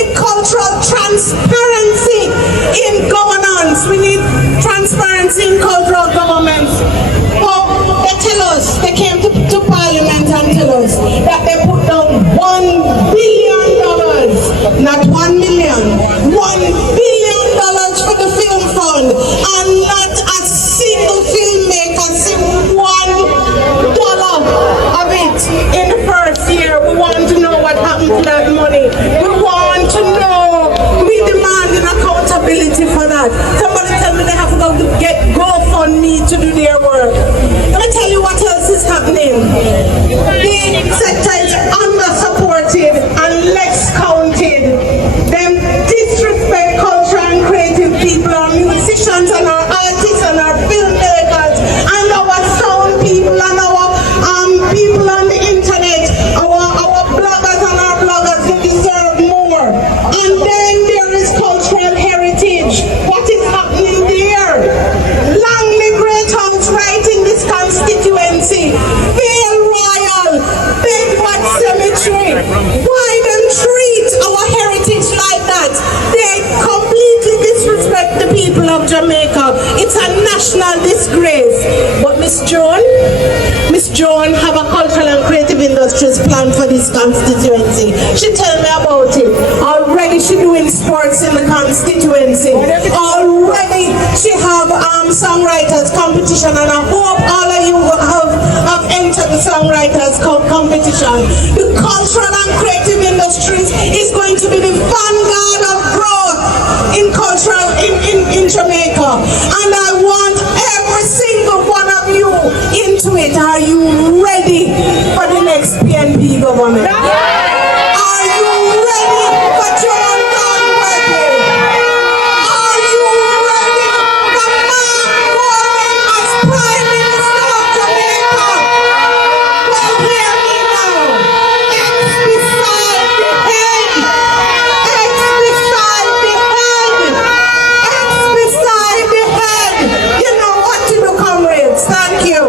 need cultural transparency in governance. We need transparency in cultural governments. Well, they tell us, they came to Parliament and tell us that they put down $1 billion, not 1 million, $1 billion for the film fund, and not a single filmmaker seen $1 of it in the first year. We want to know what happened to that money. We want to know. We demand an accountability for that. Somebody tell me they have to go to get GoFundMe to do their work. Let me tell you what else is happening. The sector is under-supported and less counted. Them disrespect culture and creative people, our musicians and our artists and our filmmakers and our sound people and our people on the internet, our bloggers and our bloggers, they deserve more. And then there is cultural heritage. What is happening there? Langley Great House right in this constituency. Vale Royal, Bedford Cemetery. Why them treat our heritage like that? They completely disrespect the people of Jamaica. It's a national disgrace. But Miss Joan have a cultural and creative industries plan for this constituency. She tell me about it. Already she doing sports in the constituency. Already she have songwriters competition, and I hope all of you have entered the songwriters competition. The cultural and creative industries is going to be the vanguard of growth in cultural in Jamaica, and I want every single one of you into it. Are you ready for the next PNP government? Are you ready for John Conway? Are you ready for markgolding as Prime Minister of Jamaica? Well, hear me now. X beside the head. X beside the head. X beside the head. You know what to do, comrades. Thank you.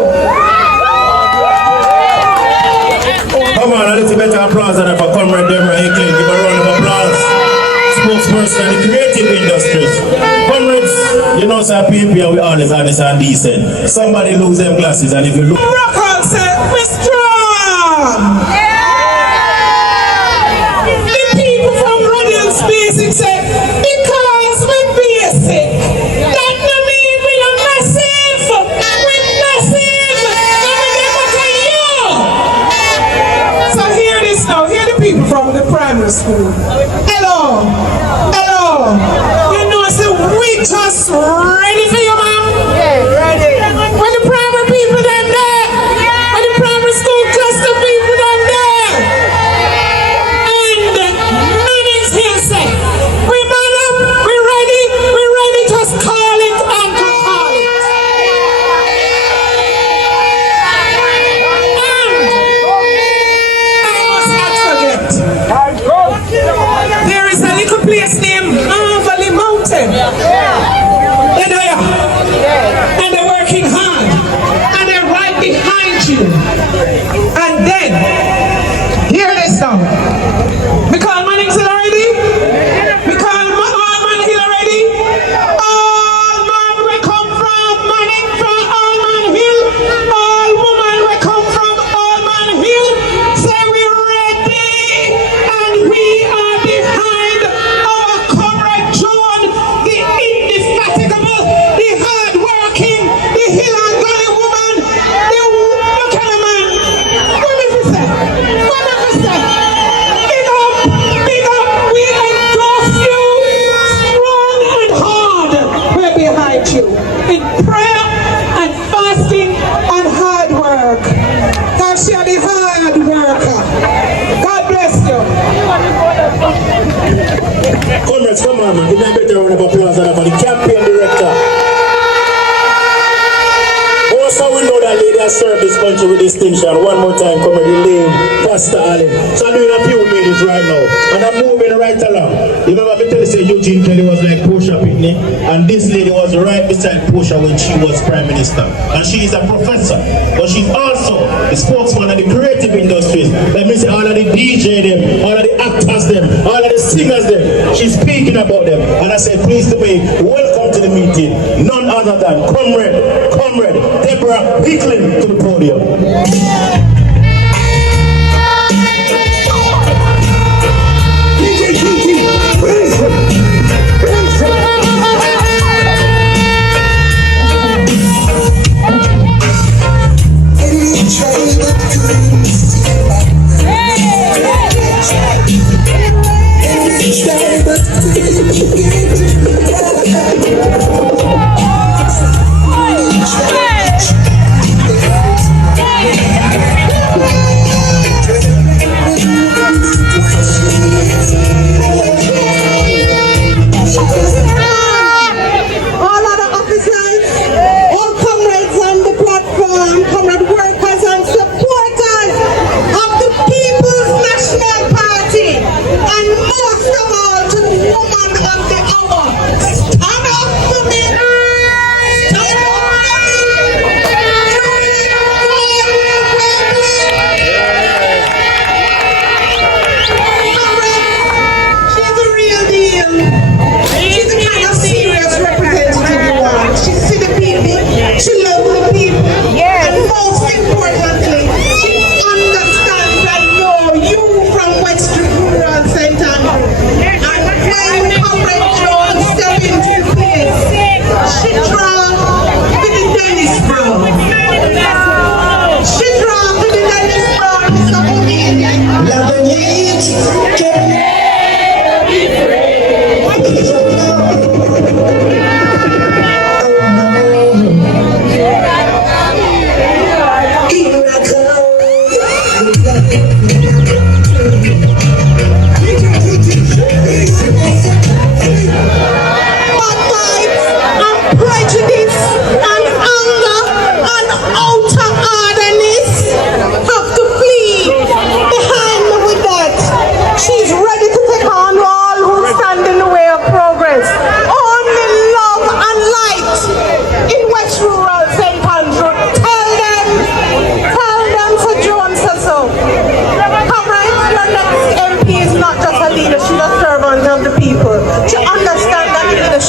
Come on, a little better applause than for Comrade Deborah Hickling. Give a round of applause. Spokesperson of the creative industries. Comrades, you know, sir, PNP are we always honest and decent. Somebody lose them glasses, and if you look. Rockall said, we're strong. The people from Rallies Basic said, because we're basic. That no mean we are massive. We're massive. And we never tell you. So hear this now. Hear the people from the primary school. Hello. Hello. You know, so we just ready for you, ma'am? Yeah, ready. When the primary people them there. When the primary school cluster people them there. And man is here say, we man up, we ready, just call it and to call it. And I must not forget, there is a little place named Valley Mountain. They're there. And they're working hard. And they're right behind you. And then, hear this now. We call Manning Hill already? We call all Man Hill already? All man we come from Manning, from all Man Hill. All woman we come from all Man Hill. Say we ready. And we are behind our comrade John, the indefatigable, the hard-working, the hill and gully woman, the look at the man. What if we say? What if we say? Big up, we endorse you, strong and hard. We're behind you in prayer and fasting and hard work. Because you're the hard worker. God bless you. Comrades, come on, man. Give me a better round of applause than for the campaign director. Also, we know that lady has served this country with distinction. One more time, Comrade Elaine Pastor Allen. So I'm doing a few minutes right now, and I'm moving right along. You remember me already said Eugene Kelly was like Portia Pitney, and this lady was right beside Portia when she was Prime Minister. And she is a professor, but she's also the spokesman of the creative industries. That means all of the DJ them, all of the actors them, all of the singers them. She's speaking about them. And I said, please to me, welcome to the meeting. None other than Comrade Deborah Hickling to the podium.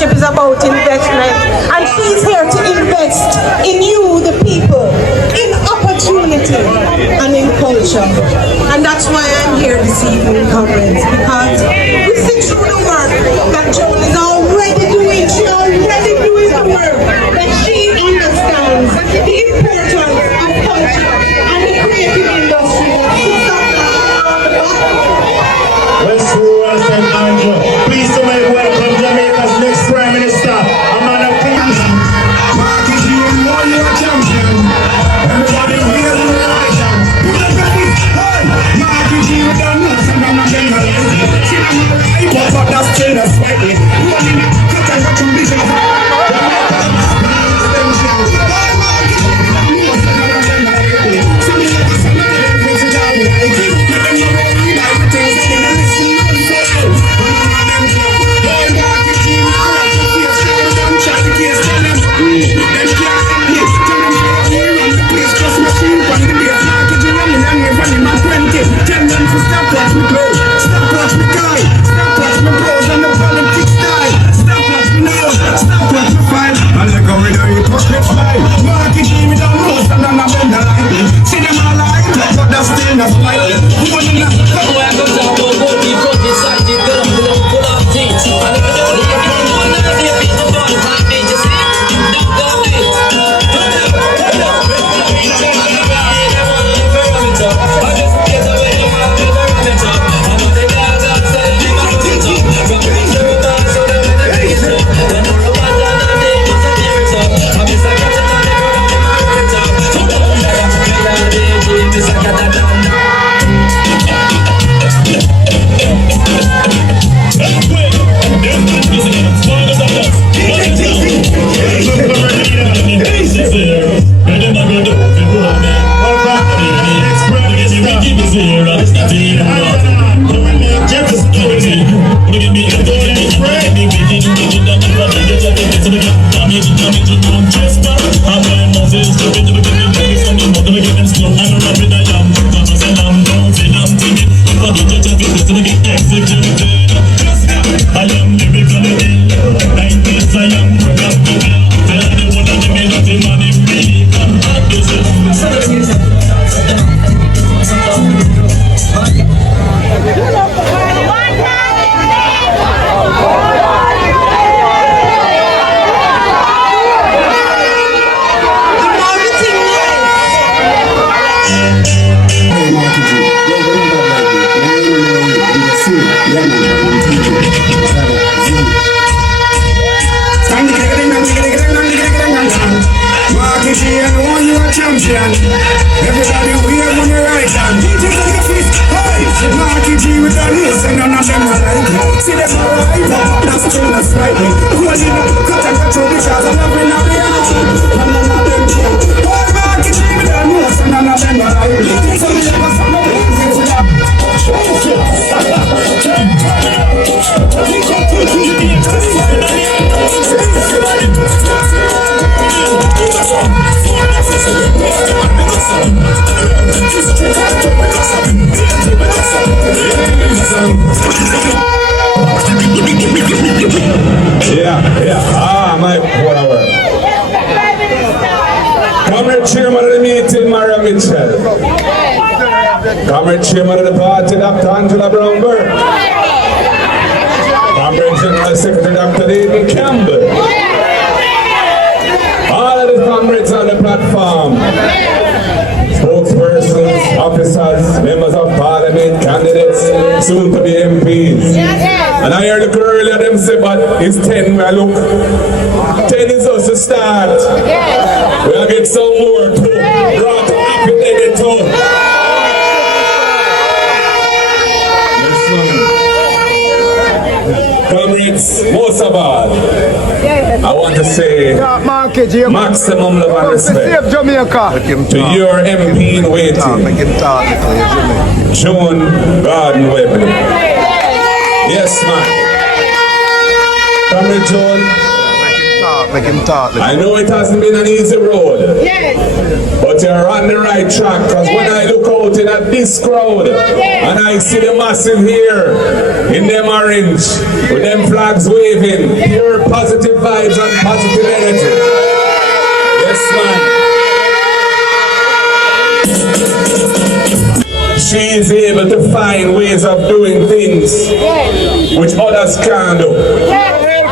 Is about investment, and she's here to invest in you, the people, in opportunity and in culture. And that's why I'm here this evening, comrades, because we see through the work that Joan is already doing. She's already doing the work that she understands the importance of culture and the creative industry. West Rural St. Andrew, please to make welcome Jamaica's next Prime Minister, a man of peace. Mark is you and more you a champion. Everybody real in the election. Hey, Mark is you and done nothing from the generalelection. See them on the right, but for that still a slightly. Running up, cut and cut and vision of stop watch me go, stop watch me cry, stop watch me pose on the politics style. Marky G, I know you a champion. Everybody weird on the right hand. DJ on your feet. Hey, Marky G with the news and none of them are like me. See them all right, but that's still not frightening. Holding up, cut and cut through because I'm loving up the house. And none of them can. Oh, Marky G with the news and none of them are like me. So me never saw no reason for that. Yeah. My whatever. Comrade Chairman of the meeting, Maria Mitchell. Comrade Chairman of the party, Dr. Angela Brownberg. Comrade General Secretary, Dr. David Campbell. All of the comrades on the platform. Spokespersons, officers, members of parliament, candidates, soon to be MPs. And I heard the earlier them say, but it's 10 where I look. 10 is just a start. We'll get some more too. Brought to happy day too. Comrades, most of all, I want to say maximum love and respect to your MP in waiting, Joan Garden Webley. Yes, man. Comrade Joan, I know it hasn't been an easy road, but you're on the right track, because when I look out in at this crowd and I see the massive here in them orange with them flags waving, pure positive vibes and positive energy. Yes, man. She is able to find ways of doing things which others can't do.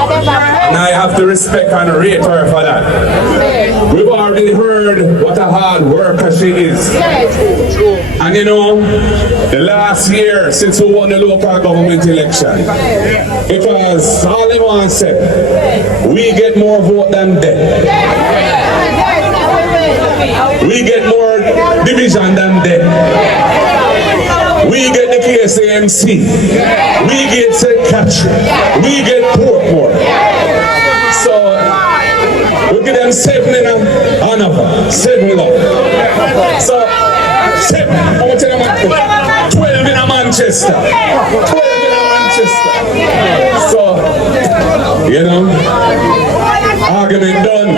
And I have to respect and rate her for that. We've already heard what a hard worker she is. And you know, the last year since we won the local government election, because all they want to say, we get more vote than them. We get more division than them. We get the KSAMC, we get St. Catherine, we get Portmore. So, we get them 7 in Hanover, 7 love. So, 7, I'm going to tell them 12 in Manchester, 12 in Manchester. So, you know, argument done.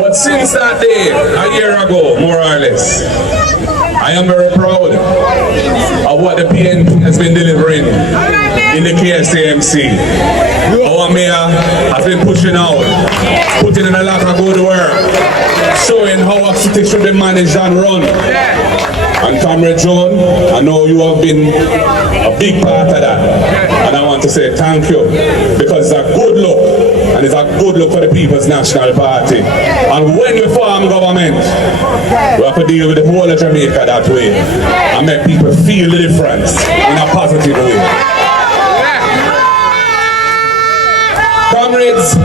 But since that day, a year ago, more or less, I am very proud of what the PNP has been delivering in the KSAMC. Our mayor has been pushing out, putting in a lot of good work, showing how our city should be managed and run. And Comrade John, I know you have been a big part of that. And I want to say thank you, because it's a good look. And it's a good look for the People's National Party. And when we form government, we have to deal with the whole of Jamaica that way and make people feel the difference in a positive way. Comrades,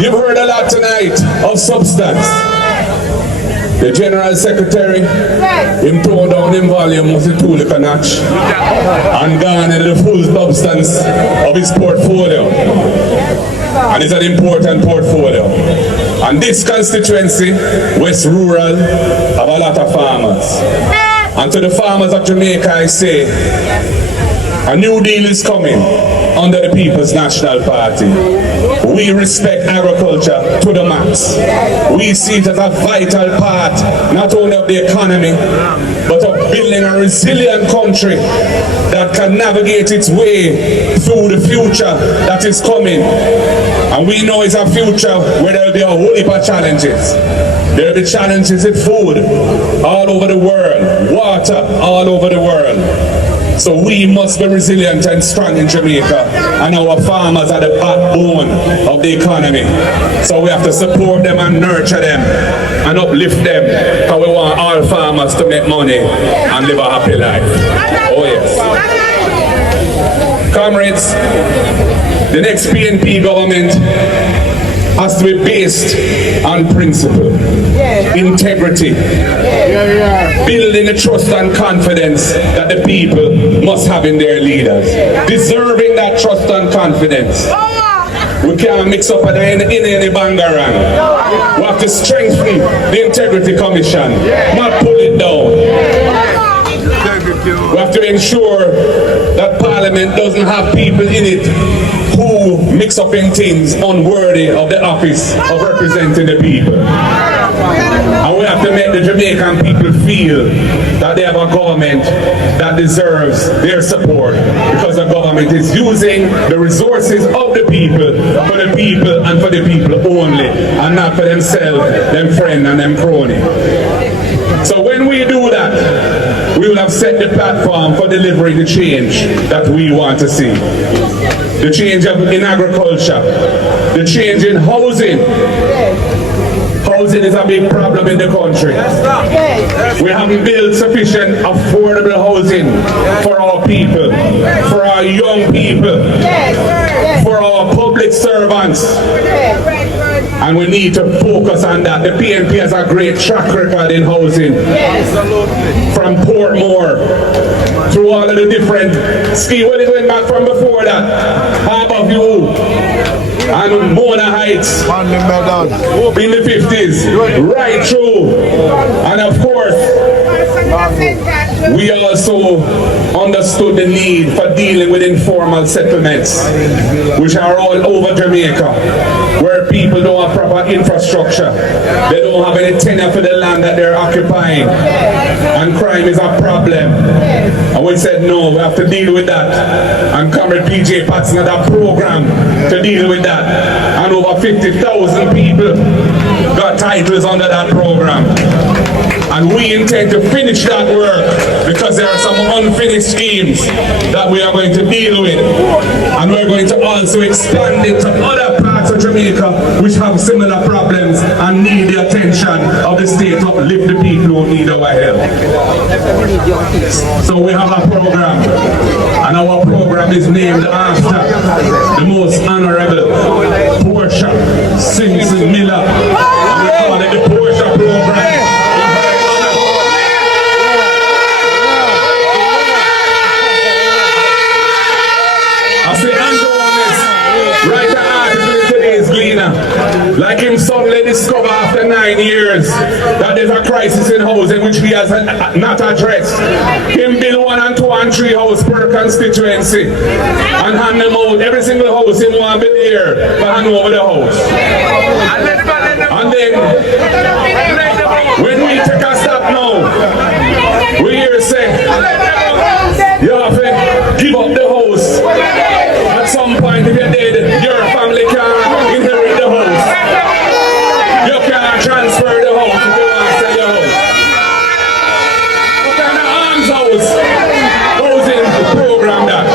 you've heard a lot tonight of substance. The General Secretary, him tone down in volume of the too little notch and gone into the full substance of his portfolio. And it's an important portfolio. And this constituency, West Rural, have a lot of farmers. And to the farmers of Jamaica, I say, a new deal is coming under the People's National Party. We respect agriculture to the max. We see it as a vital part, not only of the economy, but of building a resilient country that can navigate its way through the future that is coming. And we know it's a future where there will be a whole heap of challenges. There will be challenges in food all over the world, water all over the world. So we must be resilient and strong in Jamaica, and our farmers are the backbone of the economy. So we have to support them and nurture them and uplift them, because we want all farmers to make money and live a happy life. Oh yes. comrades, the next PNP government has to be based on principle, integrity, building the trust and confidence that the people must have in their leaders, deserving that trust and confidence. We can't mix up in any bangarang. We have to strengthen the Integrity Commission, not pull it down. We have to ensure that Parliament doesn't have people in it who mix up in things unworthy of the office of representing the people. And we have to make the Jamaican people feel that they have a government that deserves their support, because the government is using the resources of the people for the people and for the people only, and not for themselves, them friend and them crony. So when we do that, we will have set the platform for delivering the change that we want to see. The change in agriculture, the change in housing. Housing is a big problem in the country. We haven't built sufficient affordable housing for our people, for our young people, for our public servants. And we need to focus on that. The PNP has a great track record in housing. From Portmore, through all of the different schemes. Where they went back from before that? Harbour View and Mona Heights in the 50s, right through. And of course, we also understood the need for dealing with informal settlements, which are all over Jamaica, where people don't have proper infrastructure, they don't have any tenure for the land that they're occupying, and crime is a problem. And we said no, we have to deal with that. And Comrade PJ Patson had a program to deal with that, and over 50,000 people got titles under that program. And we intend to finish that work, because there are some unfinished schemes that we are going to deal with. And we're going to also expand it to other parts of Jamaica which have similar problems and need the attention of the state to uplift the people who need our help. So we have a program, and our program is named after the most honorable Portia Simpson Miller. And we call it the Portia program. Like him suddenly discover after 9 years that there's a crisis in housing which he has not addressed. Him build 1 and 2 and 3 houses per constituency and hand them out. Every single house in one bit here to hand over the house. And then when we take a stop now, we hear say you have to give up the house. At some point if you're dead, your family can't inherit the house. You can't transfer the house if you want to sell your house. What kind of arms house? Housing program that?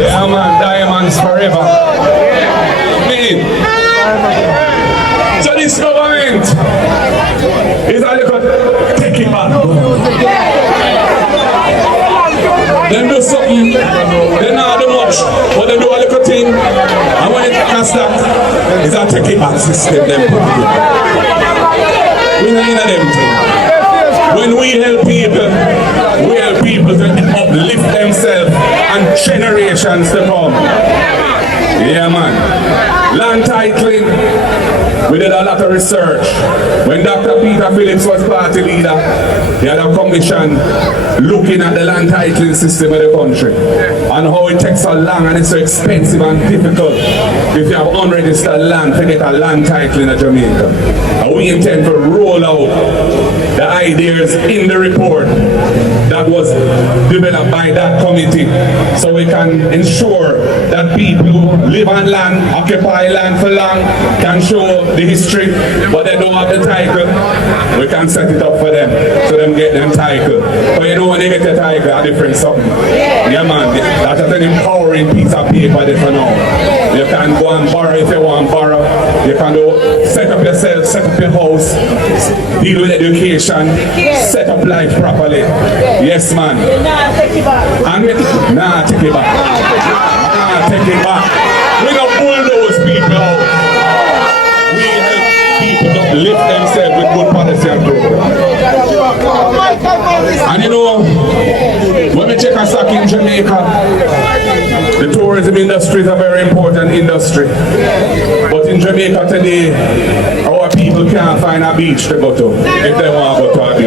Yeah man, diamonds forever. So this government is a little take it back. They do something, they not do much, but they do a little thing, and when it comes back, it's a take it back system. Them put it. We don't need them things. When we help people to uplift themselves and generations to come. Yeah man. Land titling, we did a lot of research. When Dr. Peter Phillips was party leader, he had a commission looking at the land titling system of the country and how it takes so long and it's so expensive and difficult if you have unregistered land to get a land title in Jamaica. And And we intend to roll out the ideas in the report that was developed by that committee, so we can ensure that people who live on land, occupy land for long, can show the history, but they don't have the title. We can set it up for them, so them get them title. But you know when they get the title, a different something. Yeah man, that's an empowering piece of paper there for now. You can go and borrow if you want to borrow. You can do, set up yourself, set up your house, deal with education, set up life properly. Yes man. Nah, take it back. And nah, take it back. Nah, take it back. We don't bulldoze people out. We help people to lift themselves with good policy and program. And you know, when we check a stock in Jamaica, the tourism industry is a very important industry. But in Jamaica today, our people can't find a beach to go to if they want to go to a beach.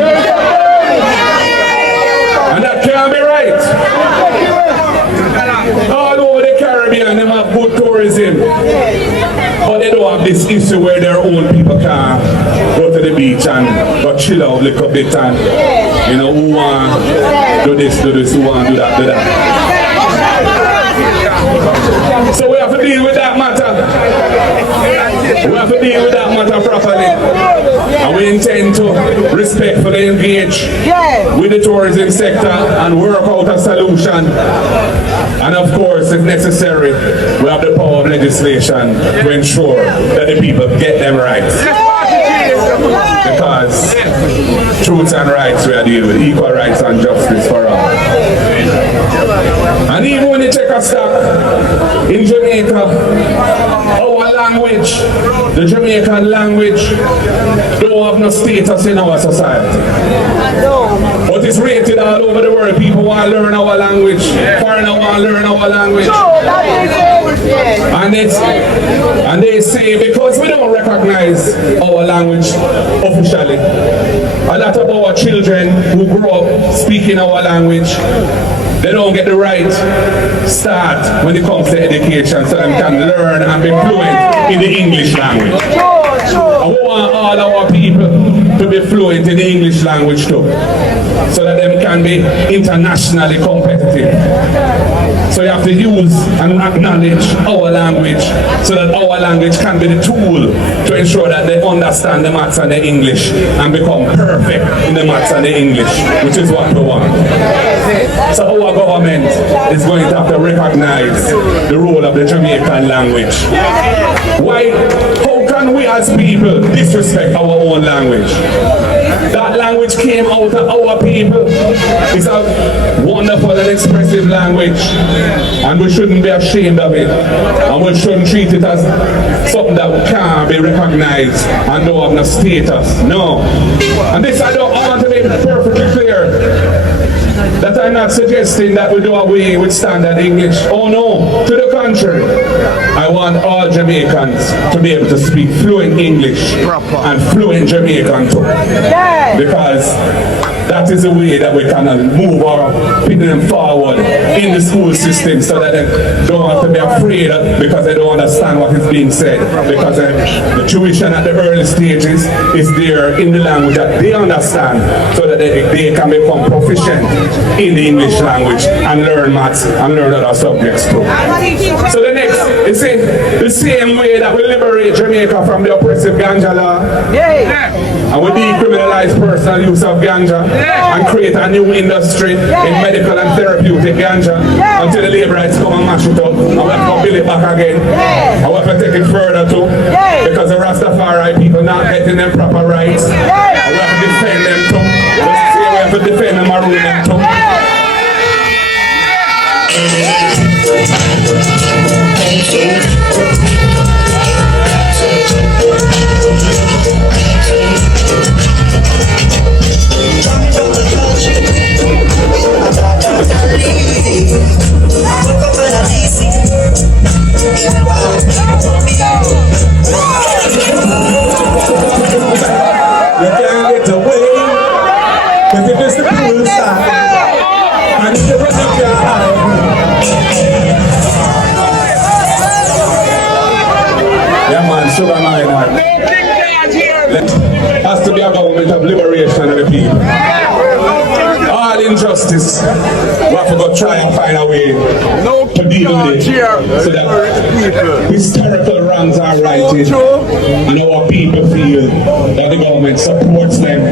And that can't be right. All over the Caribbean, they have good tourism. But they don't have this issue where their own people can go to the beach and go chill out a little bit and, you know, who want to do this, who want to do that, do that. So we have to deal with that matter. We have to deal with that matter properly. And we intend to respectfully engage with the tourism sector and work out a solution. And of course, if necessary, we have the power of legislation to ensure that the people get them rights. Because truths and rights we are dealing with, equal rights and justice for all. And even when you take a stock in Jamaica, our language, the Jamaican language, don't have no status in our society. But it's rated all over the world. People want to learn our language. Foreigners want to learn our language. And they say because we don't recognize our language officially, a lot of our children who grow up speaking our language, they don't get the right start when it comes to education, so they can learn and be fluent in the English language. And we want all our people to be fluent in the English language too, so that they can be internationally competitive. So you have to use and acknowledge our language so that our language can be the tool to ensure that they understand the maths and the English and become perfect in the maths and the English, which is what we want. So our government is going to have to recognize the role of the Jamaican language. Why? How can we as people disrespect our own language? That language came out of our people. It's a wonderful and expressive language, and we shouldn't be ashamed of it, and we shouldn't treat it as something that can't be recognized and don't have no status. No. And this I want to make perfectly clear, that I'm not suggesting that we do away with standard English. Oh no, to the contrary. I want all Jamaicans to be able to speak fluent English and fluent Jamaican too. Because that is the way that we can move our people forward in the school system, so that they don't have to be afraid because they don't understand what is being said. Because the tuition at the early stages is there in the language that they understand, so that they can become proficient in the English language and learn maths and learn other subjects too. So the next, you see, the same way that we liberate Jamaica from the oppressive ganja law, and we decriminalize personal use of ganja, and create a new industry in medical and therapeutic ganja until the labor rights come and mash it up, and we have to build it back again, and we have to take it further too, because the Rastafari people not getting them proper rights, and we have to defend them too. Just say we have to defend them and rule them too. Yeah man, sugar man. of liberation of the people. All injustice, we have to go try and find a way to deal with it so that historical wrongs are righted and our people feel that the government supports them,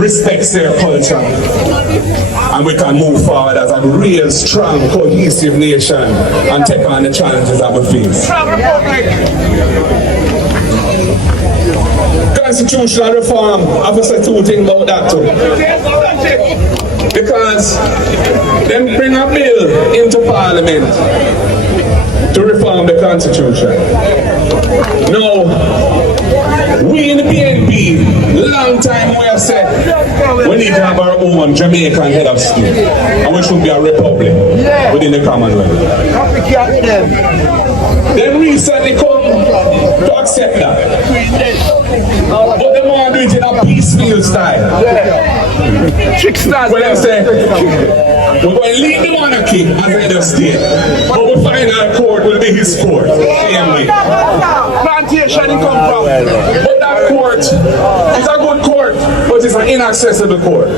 respects their culture, and we can move forward as a real, strong, cohesive nation and take on the challenges that we face. Constitutional reform, I have to say two things about that too. Because them bring a bill into Parliament to reform the Constitution. Now, we in the PNP, long time we have said we need to have our own Jamaican head of state, and we should be a republic within the Commonwealth. Then recently come to accept that. But they want to do it in a piecemeal style. When I say, we're going to leave the monarchy as head of state, but the final court will be his court. Same way. Plantation it come from. But that court is a good court, but it's an inaccessible court.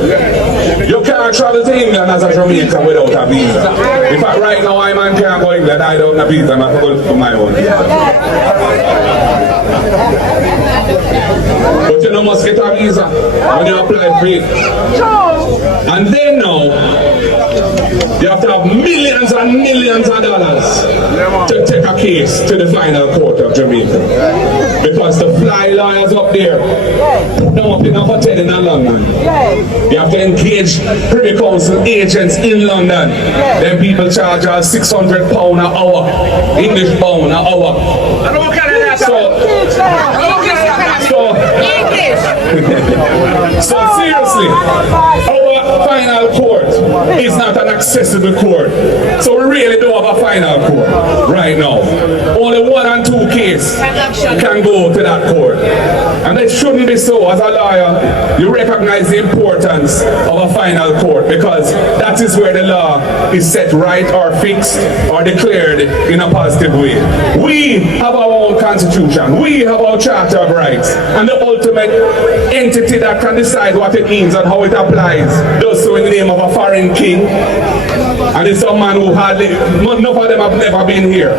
You can't travel to England as a Jamaican without a visa. In fact, right now, I man can't go to England, I don't have a visa, I'm going to go to my own. But you must get a visa when you apply for it. And then now, you have to have millions and millions of dollars to take a case to the final court of Jamaica. Because the fly lawyers up there put them up in a hotel in London. You have to engage Privy Council agents in London. Then people charge us £600 an hour, English pound an hour. So seriously, our final court is not an accessible court. So we really don't have a final court right now. Only 1 and 2 cases can go to that court. And it shouldn't be so. As a lawyer, you recognize the importance of a final court because that is where the law is set right or fixed or declared in a positive way. We have our own constitution. We have our Charter of Rights. And the ultimate entity that can decide what it means and how it applies does so in the name of a foreign king. And it's a man who hardly, none of them have never been here.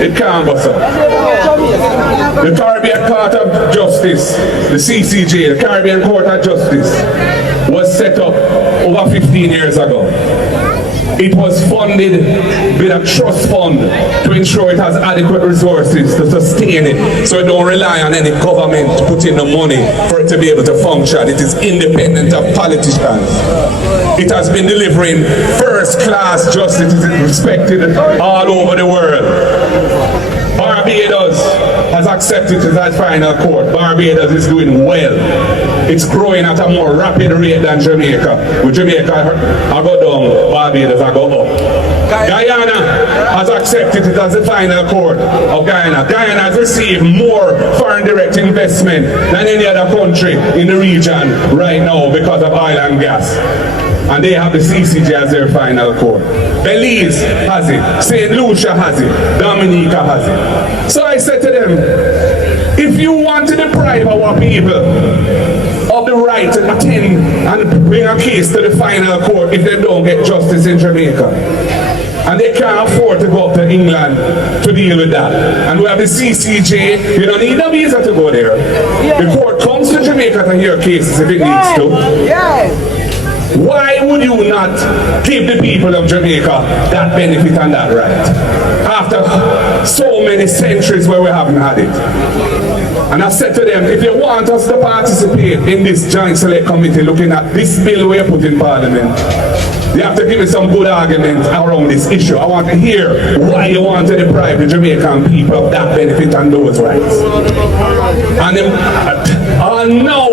It can't go so. The Caribbean Court of Justice, the CCJ, the Caribbean Court of Justice, was set up over 15 years ago. It was funded with a trust fund to ensure it has adequate resources to sustain it, so it don't rely on any government to put in the money for it to be able to function. It is independent of politicians. It has been delivering first-class justice. It is respected all over the world. Barbados has accepted it as final court. Barbados is doing well. It's growing at a more rapid rate than Jamaica. With Jamaica, I go down, Barbados, I go up. Guyana has accepted it as the final court of Guyana. Guyana has received more foreign direct investment than any other country in the region right now because of oil and gas. And they have the CCJ as their final court. Belize has it, St. Lucia has it, Dominica has it. So I said to them, if you want to deprive our people of the right to attend and bring a case to the final court if they don't get justice in Jamaica, and they can't afford to go up to England to deal with that, and we have the CCJ, you don't need a visa to go there. The court comes to Jamaica to hear cases if it needs to. Why would you not give the people of Jamaica that benefit and that right? After so many centuries where we haven't had it. And I said to them, if you want us to participate in this joint select committee looking at this bill we put in Parliament, you have to give me some good arguments around this issue. I want to hear why you want to deprive the Jamaican people of that benefit and those rights. And then, no,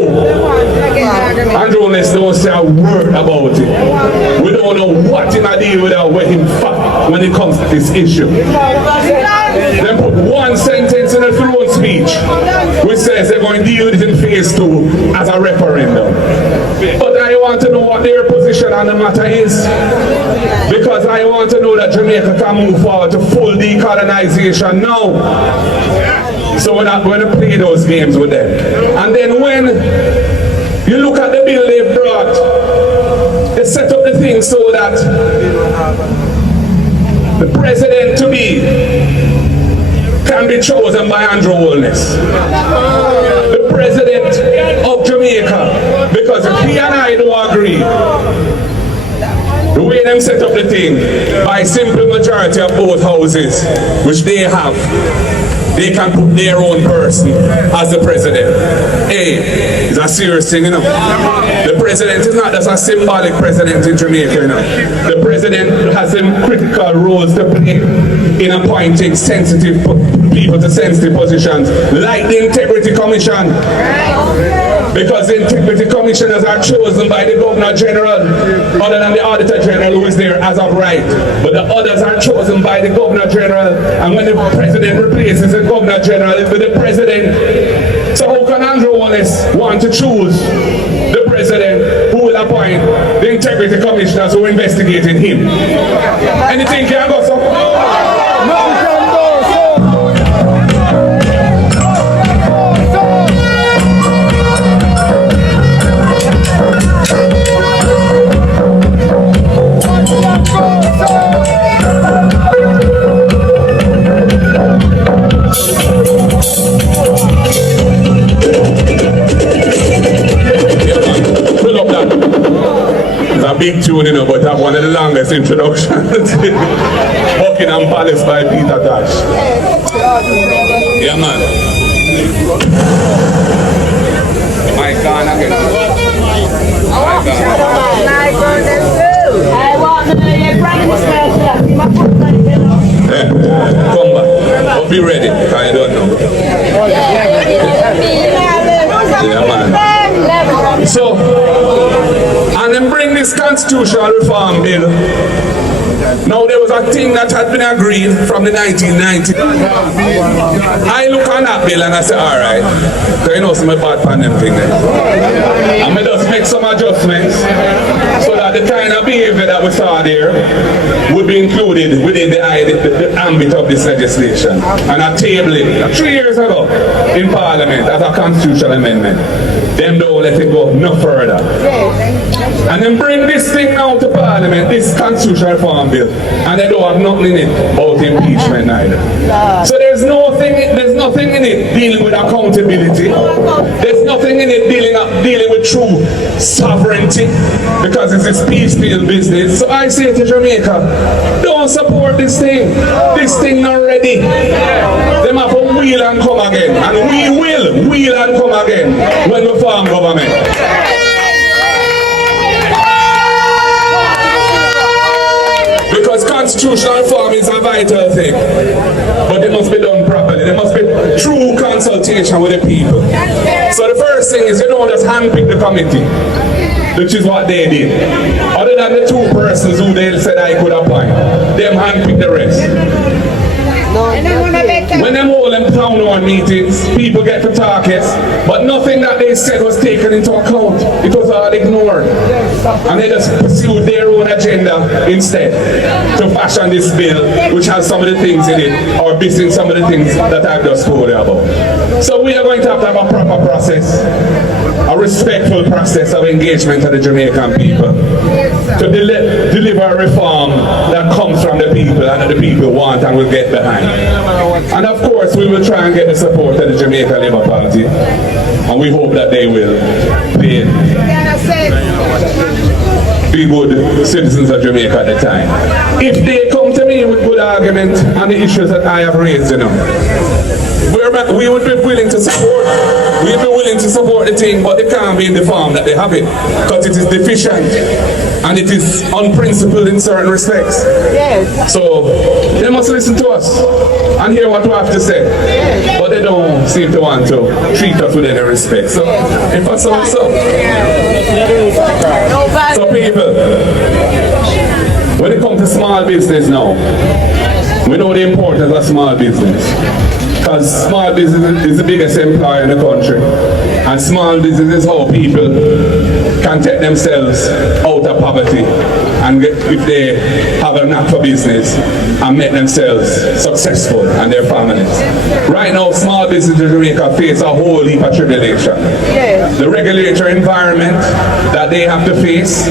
Andrew, let's don't say a word about it. We don't know what in a deal with our him fact when it comes to this issue. Then put one sentence in the throne speech which says they're going to deal with it in phase 2 as a referendum. But I want to know what their position on the matter is, because I want to know that Jamaica can move forward to full decolonization now. So we're not going to play those games with them. And then when you look that the president to be can be chosen by Andrew Holness, the president of Jamaica, because if he and I don't agree, the way them set up the thing, by simple majority of both houses, which they have, they can put their own person as the president. Hey, it's a serious thing, you know. The president is not just a symbolic president in Jamaica, you know. The president has some critical roles to play in appointing sensitive people to sensitive positions, like the Integrity Commission. Because the Integrity Commissioners are chosen by the Governor General, other than the Auditor General who is there as of right. But the others are chosen by the Governor General, and when the President replaces the Governor General, it's with the President. So how can Andrew Wallace want to choose the President who will appoint the Integrity Commissioners who are investigating him? Anything can go so? Big tune, you know, but I have one of the longest introductions. Buckingham Palace by Peter Dash. Yeah, man. My God, again. Yeah, come back. But be ready, I don't know. Yeah, man. So, and then bring this constitutional reform bill. Now there was a thing that had been agreed from the 1990s. I look on that bill and I say, alright, so you know some bad pan them thing there. And I just make some adjustments so that the kind of behavior that we saw there would be included within the ambit of this legislation. And I tabled it 3 years ago in Parliament as a constitutional amendment. Them don't let it go no further. And then bring this thing now to Parliament, this constitutional reform bill, and they don't have nothing in it about impeachment either. So there's nothing in it dealing with accountability. There's nothing in it dealing with true sovereignty, because it's this piecemeal business. So I say to Jamaica, don't support this thing. This thing not ready. Them have to wheel and come again, and we will wheel and come again when we form government. Because constitutional reform is a vital thing, but it must be done properly. There must be true consultation with the people. So the first thing is you don't just handpick the committee, which is what they did. Other than the 2 persons who they said I could appoint, them handpick the rest. When them hold them town hall meetings, people get to talk, yes, but nothing that they said was taken into account. It was all ignored. And they just pursued their own agenda instead to fashion this bill, which has some of the things in it, or missing some of the things that I've just told you about. So we are going to have a proper process, a respectful process of engagement of the Jamaican people to deliver a reform that comes from the people and that the people want and will get behind. And of course we will try and get the support of the Jamaica Labour Party, and we hope that they will be good citizens of Jamaica at the time. If they come to me with good argument on the issues that I have raised, you know, we would be willing to support. We'd be willing to support the thing, but it can't be in the form that they have it, because it is deficient and it is unprincipled in certain respects. Yes. So they must listen to us and hear what we have to say, but they don't seem to want to treat us with any respect. So if I so. So people, when it comes to small business now, we know the importance of small business. Because small business is the biggest employer in the country. And small business is how people can take themselves out of poverty and if they have a knack for business and make themselves successful and their families. Right now, small business in Jamaica face a whole heap of tribulation. The regulatory environment that they have to face,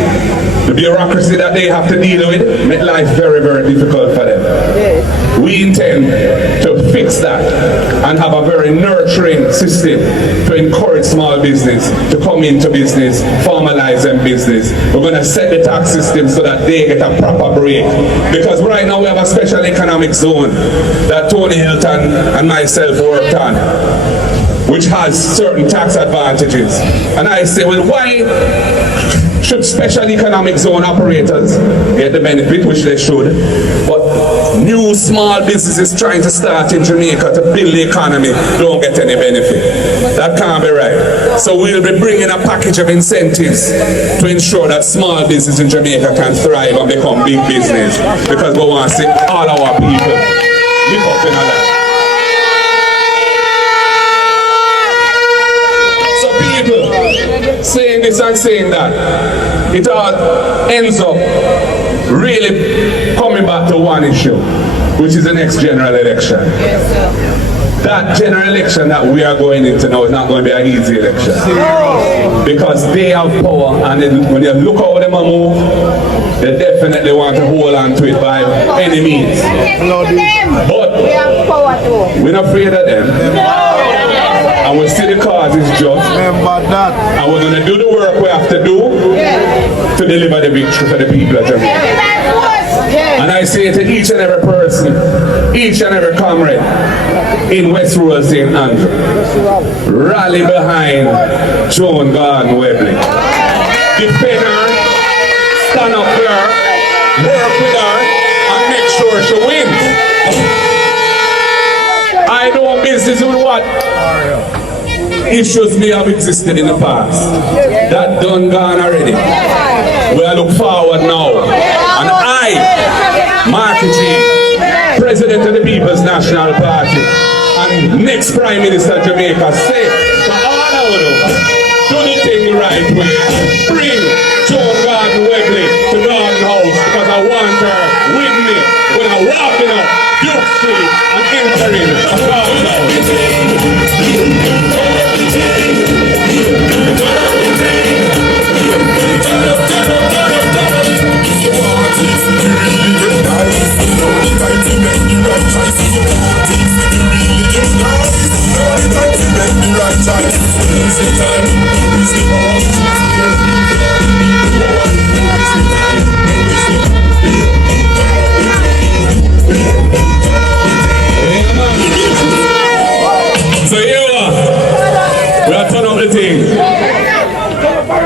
The bureaucracy that they have to deal with make life very, very difficult for them. We intend to fix that and have a very nurturing system to encourage small business to come into business, formalize them business. We're going to set the tax system so that they get a proper break. Because right now we have a special economic zone that Tony Hilton and myself worked on, which has certain tax advantages. And I say, well, why should special economic zone operators get the benefit, which they should, but new small businesses trying to start in Jamaica to build the economy don't get any benefit? That can't be right. So we'll be bringing a package of incentives to ensure that small business in Jamaica can thrive and become big business, because we want to see all our people live up in our life. Saying this and saying that, it all ends up really coming back to one issue, which is the next general election. Yes, sir. That general election that we are going into now is not going to be an easy election. Because they have power, and when you look how them move, they definitely want to hold on to it by any means. But we're not afraid of them. And we see the cause is just. Remember that. And we're going to do the work we have to do to deliver the victory for the people of Jamaica. And I say to each and every person, each and every comrade in West Rural St. Andrew, rally behind Joan Garden Webley. Defend her, stand up for her, work with her, and make sure she wins. I know business with what issues may have existed in the past. That done gone already. We look forward now. And I, Marketing, President of the People's National Party, and next Prime Minister of Jamaica, say to all of you, do the thing the right way. Bring Joan Garden Webley to Garden House, because I want her with me when I'm walking up Duke Street and entering a Garden House. So here we are. We are turning up the thing.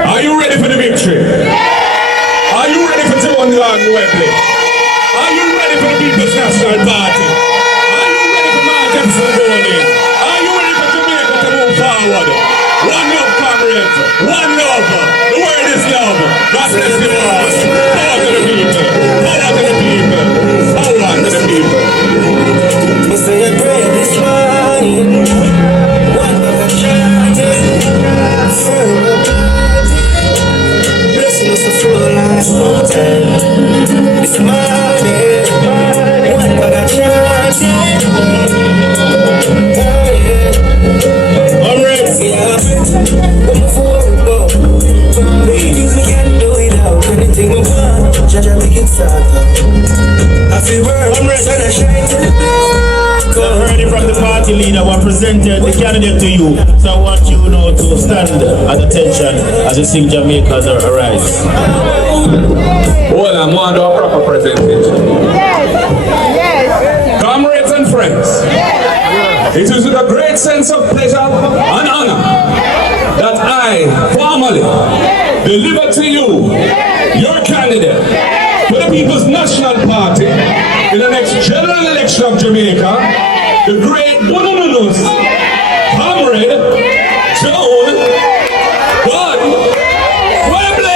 Are you ready for the victory? Are you ready for Joan Garden Webley? Are you ready for the People's National Party? Are you ready for Markgolding? Are you ready for Jamaica to move forward? One love, comrades. One love. The word is love. God bless you all. Power to the people. Power to the people. Power to the people. You say you're great this morning. One of the chanting. Blessing us to flow like water. This morning. One of the chanting. Comrades, Come forward, things we can't do without anything we want. Judge, make it start. I feel world, sun is shining. I've heard it from the party leader who presented the candidate to you. So I want you now to stand at attention as you sing Jamaica's Arise. Well, I'm going to do a proper presentation. Comrades and friends, it is with a great sense of pleasure and honor that I formally deliver to you your candidate for the People's National Party in the next general election of Jamaica, the great Bunununus, Comrade Joan Garden Webley.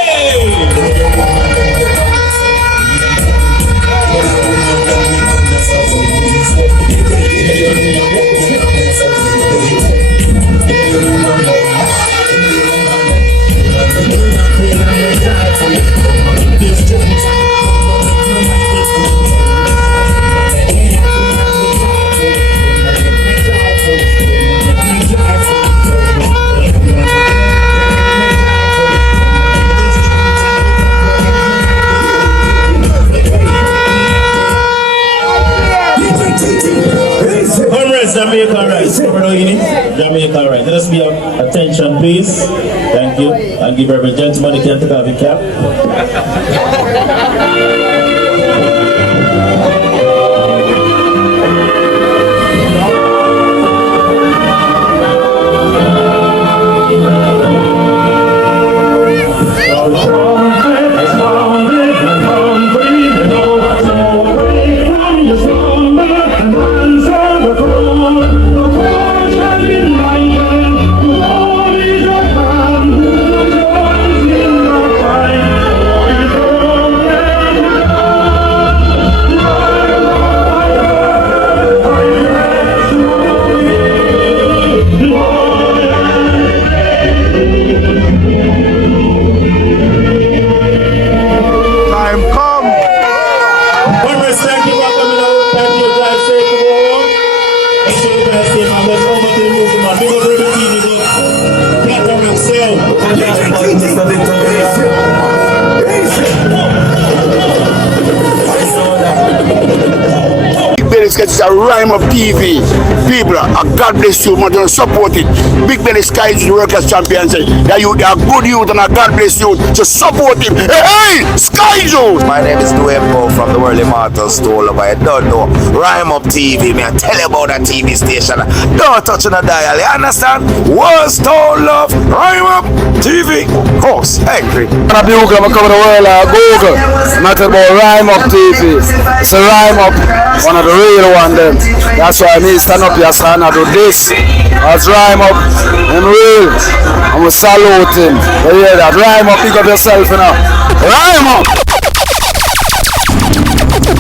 attention, please. Thank you. I'll give every gentleman the can take off your cap. It's a rhyme of TV. People, God bless you, man, to support it. Big Belly Sky is the workers' champion. That you are good youth and God bless you to support him. Hey, Sky Joe! My name is Dwayne Poe from the World Immortal Store. I don't know. Rhyme Up TV, me I tell you about that TV station. Don't touch on the dial, you understand? World Store Love, Rhyme Up TV. Horse, angry. I'm coming to the world Google. I'm talking about Rhyme Up TV. It's a Rhyme Up, one of the real one them. That's why I need to stand up here and I do this. That's Rhyme Up in real. And we salute him. You hear that? Rhyme Up, pick up yourself, you know. Rhyme Up!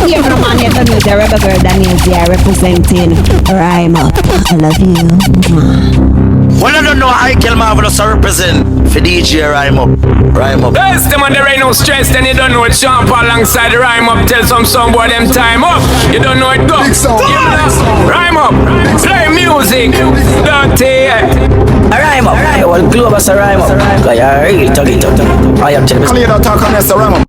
Here from Anya News, the rebel girl Daniel here representing Rhyme Up. I love you. Well, I don't know how I kill Marvelous to represent for DJ Rhyme Up. Rhyme Up. Yes, them and there ain't no stress, then you don't know it. Sean Paul alongside the Rhyme Up. Tell some boy them time up. You don't know it go. Rhyme Up. Play music. Dirty. Rhyme Up. I will glue us a Rhyme Up. Because you're real talking. I am telling you. Talk on this Rhyme Up.